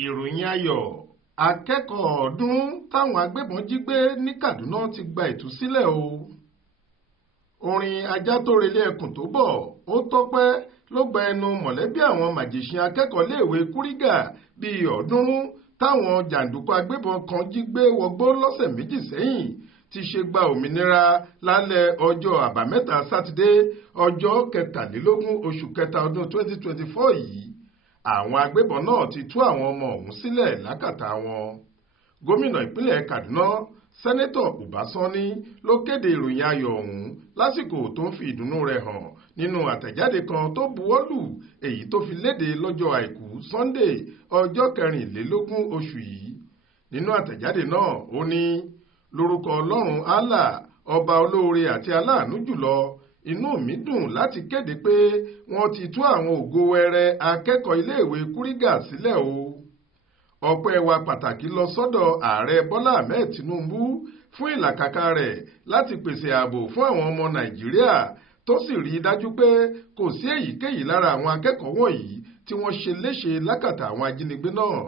Ìròyìn ayọ̀ akẹ́kọ̀ọ́ ọ̀ọ́dúnrún táwọn agbébọn jí gbé ní Kaduna ti gba ìtúsílẹ̀ o. Orin ajá tó relé ẹkùn tó bọ̀ ó tọ́pẹ́ ló gba ẹnu mọ̀lẹ́bí àwọn màjèṣin akẹ́kọ̀ọ́ léèwé Kúrígà bíi ọ̀ọ́dúnrún táwọn jàǹdùkú agbébọn kan jí gbé wọgbó lọ́sẹ̀ méjì sẹ́yìn ti ṣe gba òmìnira lálẹ́ ọjọ́ àbámẹ́ta sátidé ọjọ́ 23 oṣù kẹta ọdún 2024 yìí. Àwọn agbébọn náà ti tú àwọn ọmọ ọ̀hún sílẹ̀ lákàtà wọn. Gómìnà ìpínlẹ̀ Kaduna sẹ́nẹ́tọ̀ Ubasanni ló kéde ìròyìn ayọ̀ ọ̀hún lásìkò tó ń fi ìdùnnú rẹ̀ hàn nínú àtẹ̀jáde kan tó buwọ́lù èyí tó fi léde lọ́jọ́ àìkú Sunday ọjọ́ 24 oṣù yìí. Nínú àtẹ̀jáde náà ó ní lórúkọ Ọlọ́run Allah ọba olóore àti aláàánú jùlọ, inú mi dùn láti kéde pé wọ́n ti tú àwọn ògo wẹrẹ akẹ́kọ̀ọ́ iléèwé Kúrígà sílẹ̀ o. Ọpẹ́ wa pàtàkì lọ sọ́dọ̀ ààrẹ Bọ́lá Ahmed Tinubu fún ìlàkàkà rẹ̀ láti pèsè ààbò fún àwọn ọmọ Nàìjíríà tó sì rí i dájú pé kò sí èyíkéyìí lára àwọn akẹ́kọ̀ọ́ wọ̀nyí tí wọ́n ṣe léṣe lákàtà àwọn ajínigbé náà.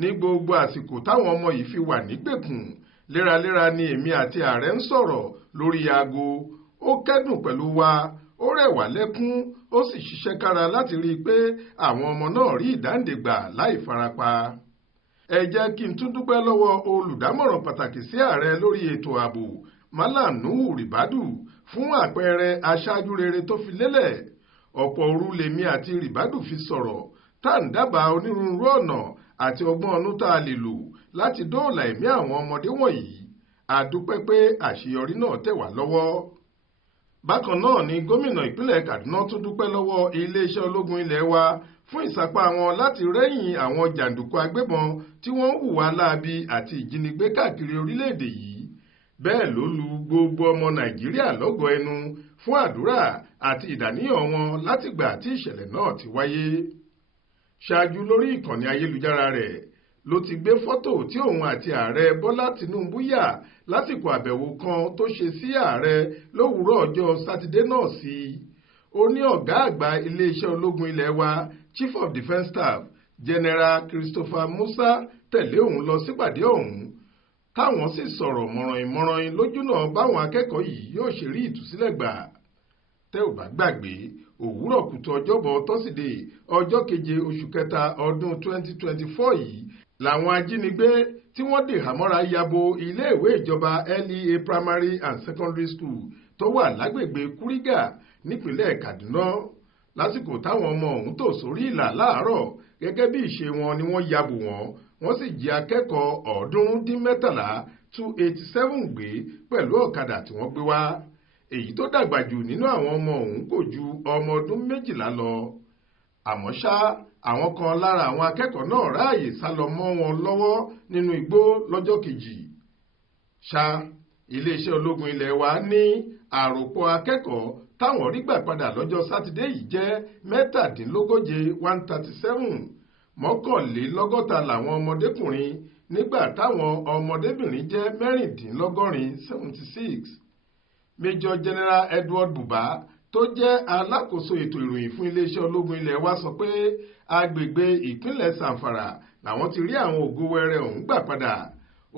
Ní gbogbo àsìkò táwọn ọmọ yìí fi wà nígbèkùn, léraléra ni èmi àti ààrẹ ń sọ̀rọ̀ lórí aago. Ó kẹ́dùn pẹ̀lú wa, ó rẹ̀ wá lẹ́kún, ó sì ṣiṣẹ́ kára láti rí i pé àwọn ọmọ náà rí ìdáǹdè gbà láì farapa. Ẹ jẹ́ kí n tún dúpẹ́ lọ́wọ́ olùdámọ̀ràn pàtàkì sí ààrẹ lórí ètò ààbò Malam Nuhu Ribadu fún àpẹẹrẹ aṣáájú rere tó fi lélẹ̀. Ọ̀pọ̀ òru lèmi àti Ribadu fi sọ̀rọ̀ tá à ń dábàá onírúurú ọ̀nà àti ọgbọ́n ọnú tá a lè lò láti dóòlà ẹ̀mí àwọn ọmọdé wọ̀nyí. A dúpẹ́ pé àṣeyọrí náà tẹ̀ wá lọ́wọ́. Bákan náà ni gómìnà ìpínlẹ̀ Kaduna tún dúpẹ́ lọ́wọ́ iléeṣẹ́ ológun ilẹ̀ wa fún ìsapá wọn láti rẹ́yìn àwọn jàǹdùkú agbébọn tí wọ́n ń hùwà láabi àti ìjínigbé káàkiri orílẹ̀-èdè yìí. Bẹ́ẹ̀ ló lu gbogbo ọmọ Nàìjíríà lọ́gọ ẹnu fún àdúrà àti ìdàníyàn wọn látìgbà tí ìṣẹ̀lẹ̀ náà ti wáyé. Ṣáájú lórí ìkànnì ayélujára rẹ̀ ló ti gbé fọ́tò tí òun àti ààrẹ Bọ́lá Tinubu yà lásìkò àbẹ̀wò kan tó ṣe sí ààrẹ lówùúrọ̀ ọjọ́ sátidé náà sí. Ó ní ọ̀gá àgbà iléeṣẹ́ ológun ilẹ̀ wa Chief of Defence Staff General Christopher Musa tẹ̀lé òun lọ sípàdé ọ̀hún, táwọn sì sọ̀rọ̀ mọ̀ràn-ìmọ̀ràn lójúnà báwọn akẹ́kọ̀ọ́ yìí yóò ṣe rí ìtúsílẹ̀ gbà. Tẹ́ ò bá gbàgbé, òwúrọ̀ kùtù ọjọ́bọ̀ tọ́sídẹ̀ẹ́ ọjọ́ 7 oṣù kẹta ọdún 2024 yìí làwọn ajínigbé tí wọ́n dè hámọ́ra yabo iléèwé ìjọba LEA Primary and Secondary School tó wà lágbègbè Kúrígà nípínlẹ̀ Kaduna. Lásìkò táwọn ọmọ ọ̀hún tò sórí ìlà láàárọ̀ gẹ́gẹ́ bí ìṣe wọn ni wọ́n yabò wọ́n sì jí akẹ́kọ̀ọ́ 313 287 gbé pẹ̀lú ọ̀kadà tí wọ́n gbé wá. Èyí tó dàgbà jù nínú àwọn ọmọ ọ̀hún kò ju ọmọ ọdún 12 lọ. Àmọ́ ṣá, àwọn kan lára àwọn akẹ́kọ̀ọ́ náà ráàyè sálọ mọ́ wọn lọ́wọ́ nínú igbó lọ́jọ́ kejì. Ṣá, iléeṣẹ́ ológun ilẹ̀ wa ní àròpọ̀ akẹ́kọ̀ọ́ táwọn rí gbà padà lọ́jọ́ sátidé yìí jẹ́ 137. 61 làwọn ọmọdékùnrin nígbà táwọn ọmọdébìnrin jẹ́ 76. Major General Edward Buba tó jẹ́ alákòóso ètò ìròyìn fún iléeṣẹ́ ológun ilẹ̀ wa sọ pé agbègbè ìpínlẹ̀ Zamfara làwọn ti rí àwọn ògo wẹrẹ ọ̀hún gbà padà.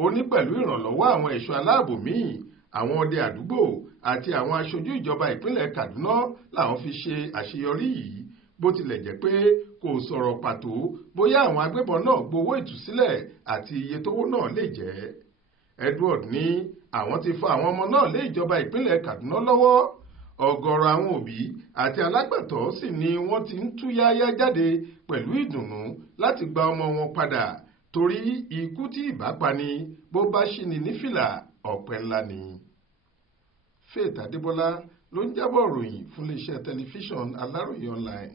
Ó ní pẹ̀lú ìrànlọ́wọ́ àwọn ẹ̀ṣọ́ aláàbò míì, àwọn ọdẹ àdúgbò àti àwọn aṣojú ìjọba ìpínlẹ̀ Kaduna làwọn fi ṣe àṣeyọrí yìí, bó tilẹ̀ jẹ́ pé kò sọ̀rọ̀ pàtó bóyá àwọn agbébọn náà gbowó ìtúsílẹ̀ àti iye tówó náà lè jẹ́. Edward ní àwọn ti fa àwọn ọmọ náà lé ìjọba ìpínlẹ̀ Kaduna lọ́wọ́. Ọ̀gọ̀rọ̀ àwọn òbí àti alágbàtọ́ sì ni wọ́n ti ń tú yáyá jáde pẹ̀lú ìdùnnú láti gba ọmọ wọn padà, torí ikú tí ìbá pani bó bá ṣí ni nífìlà ọ̀pẹ ńlá ni. Faith Adébọ́lá ló ń jábọ̀ ròyìn fún iléeṣẹ́ tẹlifíṣàn Aláròyé online.